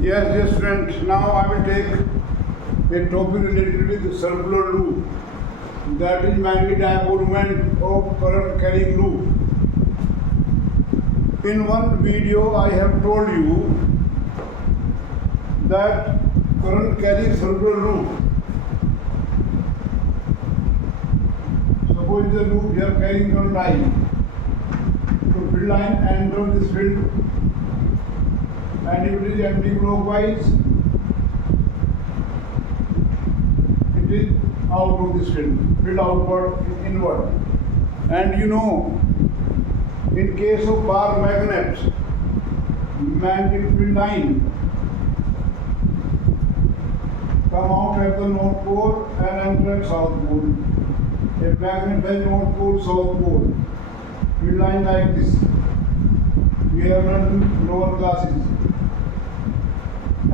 Yes, student. Now I will take a topic related with circular loop. That is magnetic dipole moment of current carrying loop. In one video, I have told you that current carrying circular loop. Suppose the loop here carrying current I. So field line enters this field, and if it is anti-clockwise, it is out of this field outward, inward. And you know, in case of bar magnets, magnetic field line come out at the north pole and enter at south pole. A magnet has north pole, south pole. Field line like this. We have learned in lower classes.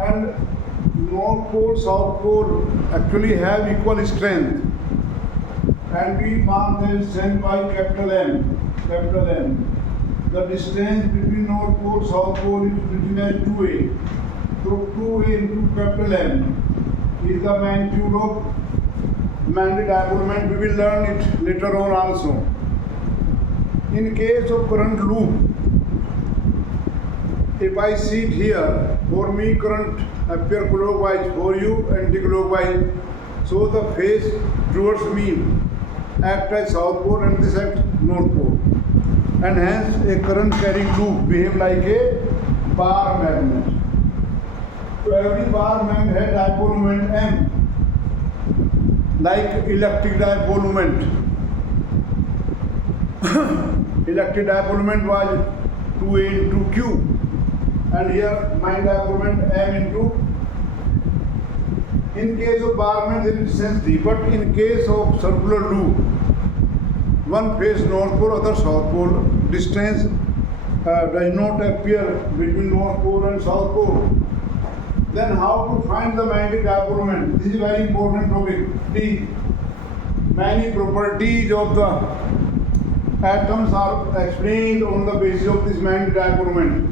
And north pole, south pole actually have equal strength. And we mark the strength by capital M. Capital M. The distance between north pole, south pole is written as 2a. So 2a into capital M is the magnitude of magnetic dipole moment. We will learn it later on also. In case of current loop, if I sit here, for me current appear clockwise, for you anti-clockwise. So the phase towards me act as south pole and this act north pole. And hence a current carrying loop behave like a bar magnet. So every bar magnet has dipole moment M, like electric dipole moment. Electric dipole moment was 2a into q, and here magnetic dipole moment M into. In case of bar magnet there is distance d, but in case of circular loop, one phase north pole, other south pole, distance does not appear between north pole and south pole. Then how to find the magnetic dipole moment? This is a very important topic. The many properties of the atoms are explained on the basis of this magnetic dipole moment.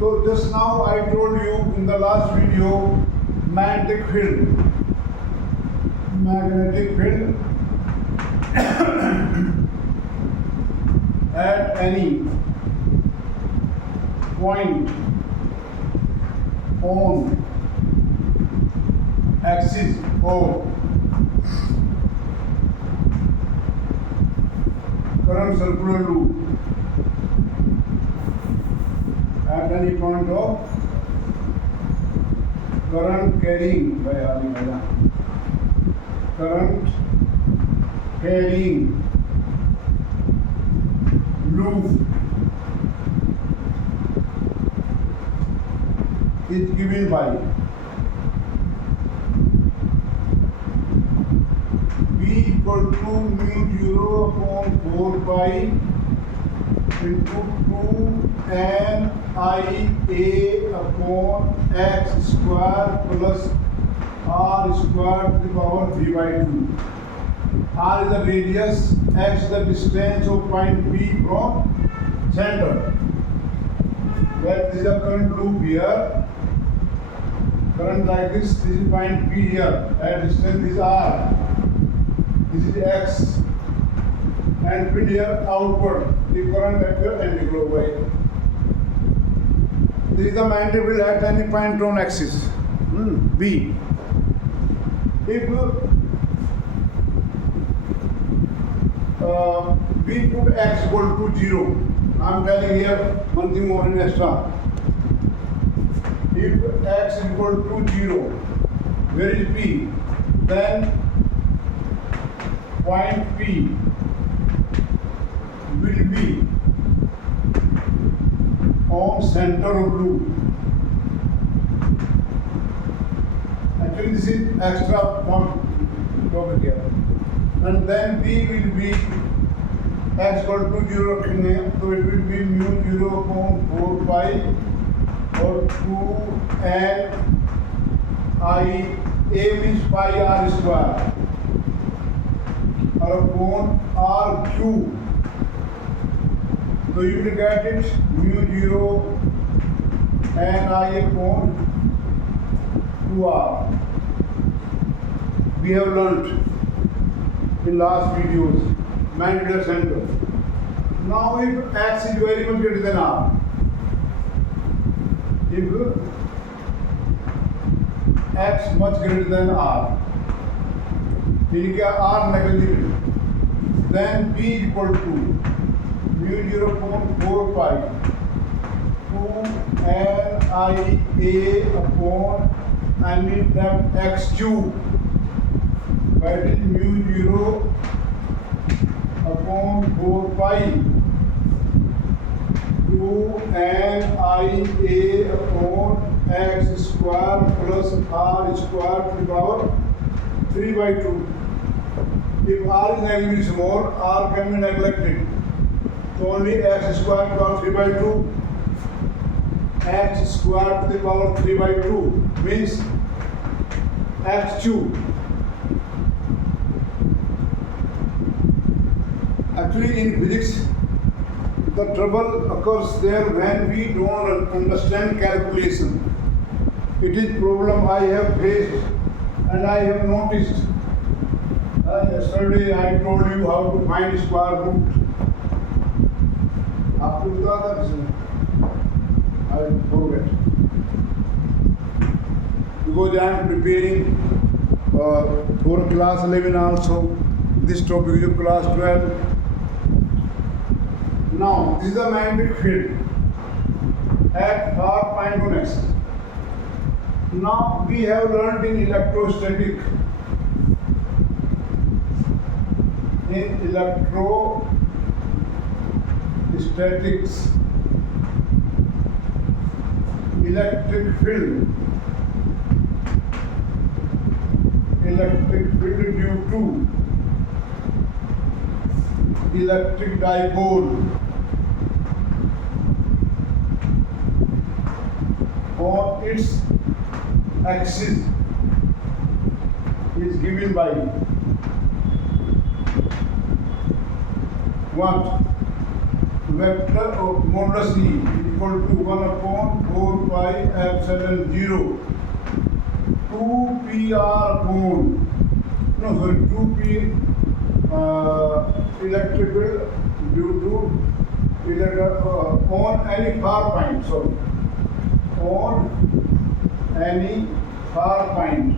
So just now I told you in the last video, magnetic field at any point on axis of current circular loop, at any point of current carrying loop is given by V equal to mu 0 upon 4 pi into 2 NIA upon x square plus r square to the power 3 by 2. R is the radius, x is the distance of point P from center. That is the current loop here. Current like this is point P here. That distance is r. This is x. And field here outward. The current vector anti-clockwise. This is the magnetic field at any point on axis B. If we put x equal to 0, I am telling here one thing more in extra. If x equal to 0, where is P? Then point P will be on center of loop. Actually, this is extra one topic here. And then P will be x equal to 0, so it will be mu 0 upon 4 pi or 2 n I A means pi r square or upon r cube. So you will get it mu 0 and I upon 2R. We have learnt in last videos magnitude center. Now if x is very much greater than r, if x much greater than r, meaning r negligible, then p is equal to mu 0.4 pi 2 n I a upon any depth x cube, that is mu 0 upon 4 pi 2 n I a upon x square plus r square to the power 3 by 2. If r is negatively small, r can be neglected. So only x square to the power 3 by 2, x square to the power 3 by 2 means x cube. Actually in physics, the trouble occurs there when we don't understand calculation. It is problem I have faced and I have noticed. Yesterday I told you how to find square root. आपको बता था किसने? I forget. Because I am preparing for class 11 also. This topic is class 12. Now, this is the magnetic field at far point on x. Now, we have learned in electrostatics. In electrostatics, electric field due to electric dipole on its axis is given by what? Vector of modulus E equal to 1 upon 4 pi epsilon 0 2pr upon 2p electric field due to on any far point, on any far point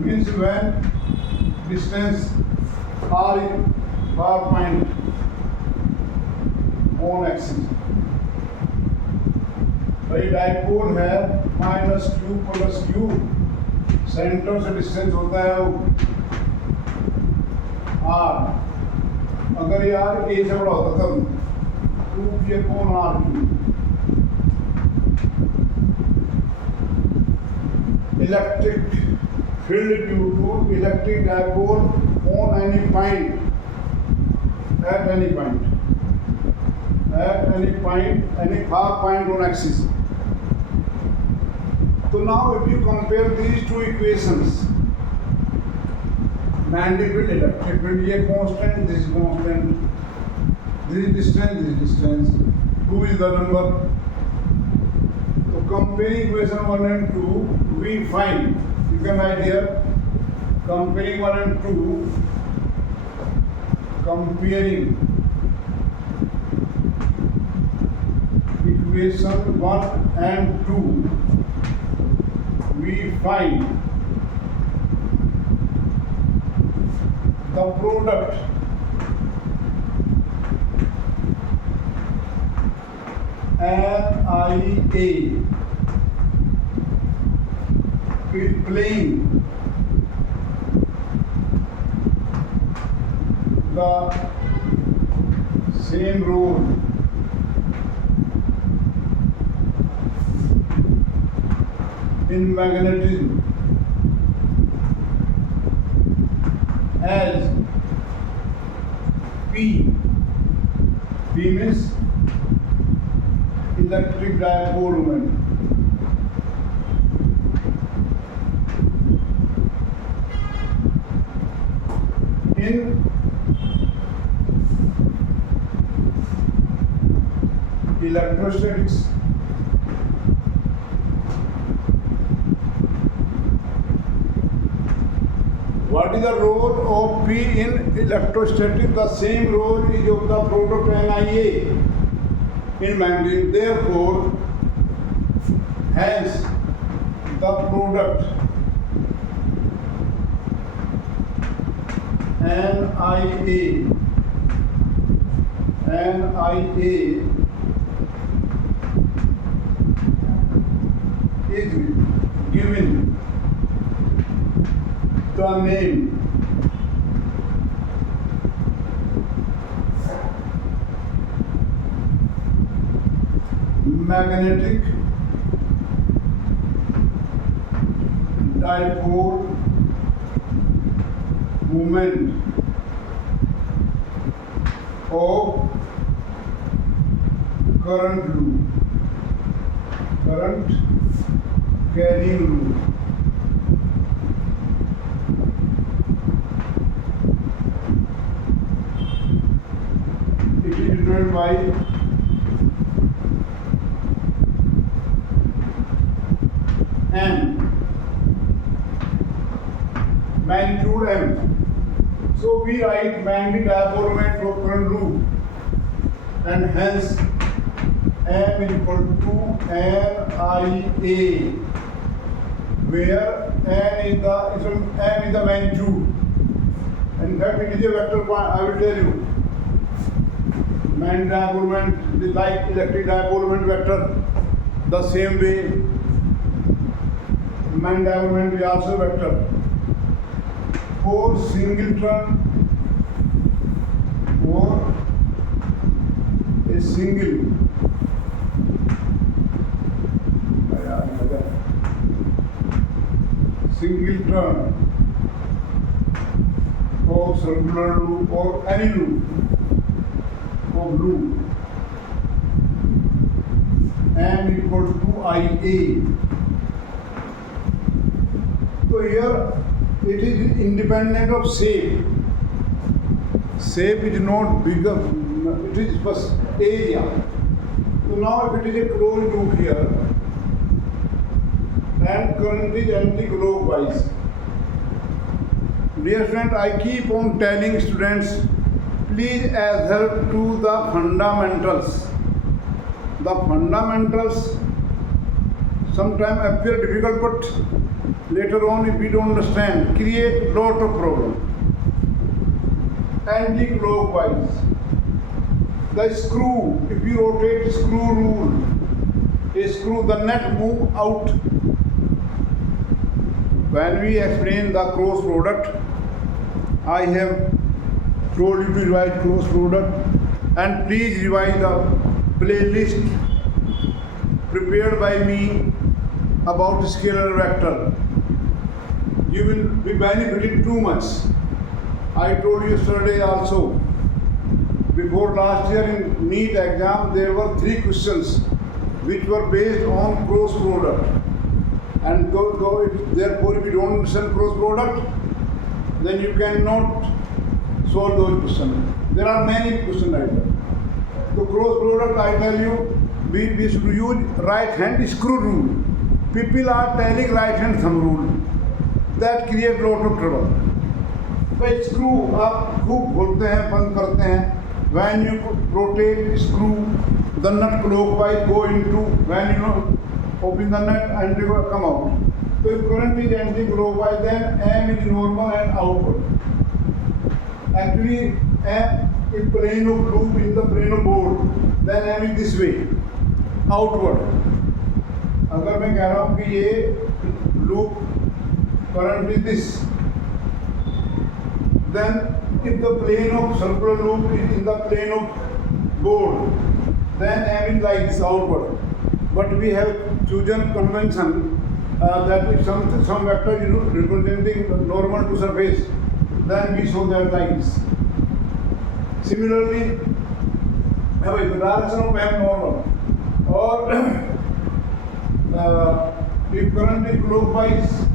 means when distance r is far point on axis. भाई dipole है minus Q plus Q, centre से distance होता है वो are. अगर ये R A से बड़ा होता तब 2p upon r cube. Electric field due to electric dipole on any point at any far point on axis. So now if you compare these two equations, magnetic field, electric field, ये constant, this is constant, this is distance, 2 is the number. So comparing equation 1 and 2, we find, you can write here, comparing 1 and 2, comparing equation 1 and 2, we find the product NIA is playing the same role in magnetism as P. P means electric dipole moment. In electrostatics, is the role of P in electrostatic? The same role is of the product NiA in magnetic. Therefore, hence the product NiA is given the name magnetic dipole moment of current carrying loop. It is denoted by M, magnitude M. So we write magnetic dipole moment for current loop, and hence M is equal to NiA, where M is the magnitude. And in fact, it is a vector point. I will tell you. Magnetic dipole moment is like electric dipole moment vector. The same way, magnetic dipole moment is also vector. For singletron or a single singletron of circular loop or any loop of loop, M equal to IA. So here it is independent of shape. Shape is not bigger, it is first area. So now if it is a closed loop here and current is anti-clockwise. Dear student, I keep on telling students, please adhere to the fundamentals. The fundamentals sometimes appear difficult, but later on, if we don't understand, create lot of problem. Anti-clockwise. The screw, if you rotate screw rule, a screw, the net move out. When we explain the cross product, I have told you to revise cross product, and please revise the playlist prepared by me about scalar vector. You will be benefited too much. I told you yesterday also, before last year in NEET exam, there were 3 questions which were based on cross product. And therefore, if you don't understand cross product, then you cannot solve those questions. There are many questions like that. So cross product, I tell you, we should use right hand screw rule. People are telling right hand thumb rule. That create lot of trouble. So screw आप खूब खोलते हैं, बंद करते हैं. When you rotate screw, the nut clockwise go into, when you open the nut and it will come out. So if current is anti-clockwise, then M is normal and outward. Actually, M is plane of loop in the plane of board, then M is this way, outward. अगर मैं कह रहा हूँ कि ये loop current is this, then if the plane of circular loop is in the plane of board, then M is like this, outward. But we have chosen convention that if some vector is representing normal to surface, then we show that like this. Similarly, the direction of M normal, or if current is clockwise,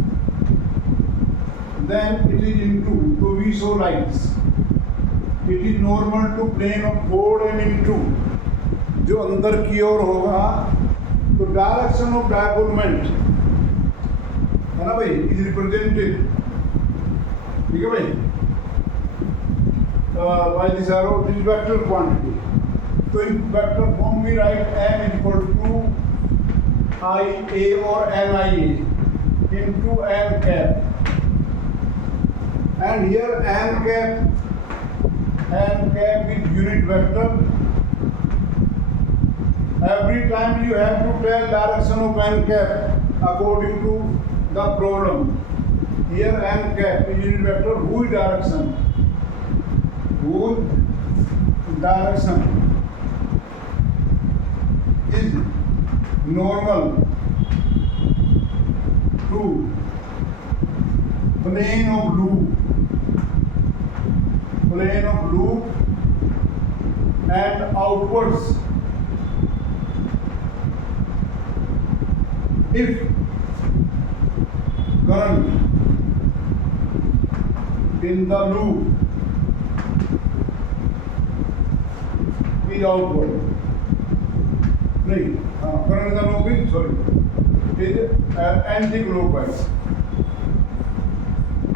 then it is into. So we show like this. It is normal to plane of board and into. जो अंदर की ओर होगा, तो direction of dipole moment है ना भाई, is represented ठीक है भाई. By this arrow, this is vector quantity. So in vector form we write m is equal to IA or NIA into n cap. And here n cap is unit vector. Every time you have to tell direction of n cap according to the problem. Here n cap is unit vector whose direction is normal to plane of loop and outwards if current in the loop is outward. Current in the loop is anti-clockwise.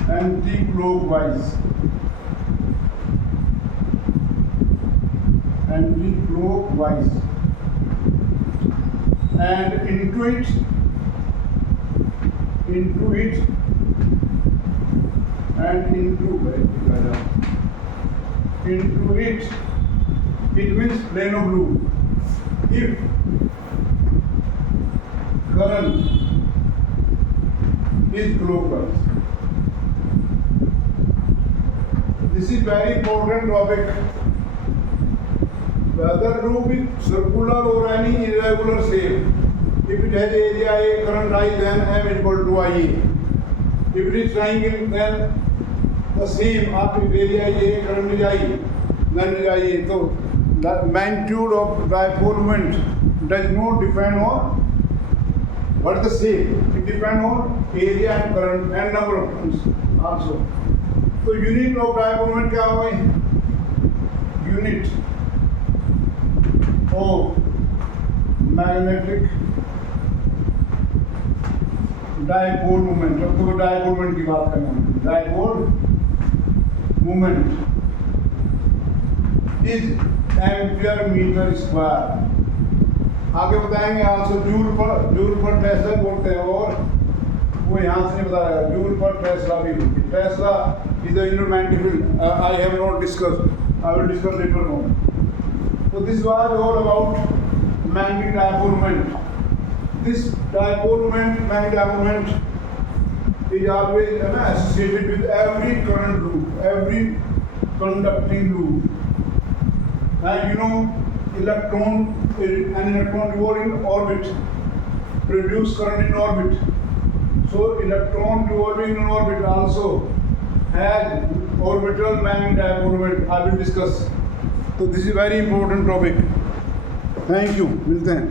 Anti-clockwise. And into it it means plane of loop. If current is clockwise. This is very important topic. Whether loop is circular or any irregular shape, if it has area A, current I, then M is equal to IA. If it is triangle, then the same, after area A, current is I, then is IA. So the magnitude of dipole moment does not depend on what the shape. It depends on area and current and number of turns also. So unit of dipole moment क्या होगा? Unit of magnetic dipole moment. अब तो dipole moment की बात करना है. Dipole moment is ampere meter square. आगे बताएंगे also जूल पर टेस्ला बोलते हैं और वो यहाँ से नहीं बता रहा है. जूल पर टेस्ला भी. Tesla is a instrumental. I have not discussed. I will discuss later on. So this was all about magnetic dipole moment. This dipole moment, magnetic dipole moment, is always associated with every current loop, every conducting loop. And you know, an electron revolving in orbit produce current in orbit. So electron revolving in orbit also has orbital magnetic dipole moment. I will discuss. So this is very important topic. Thank you. मिलते हैं.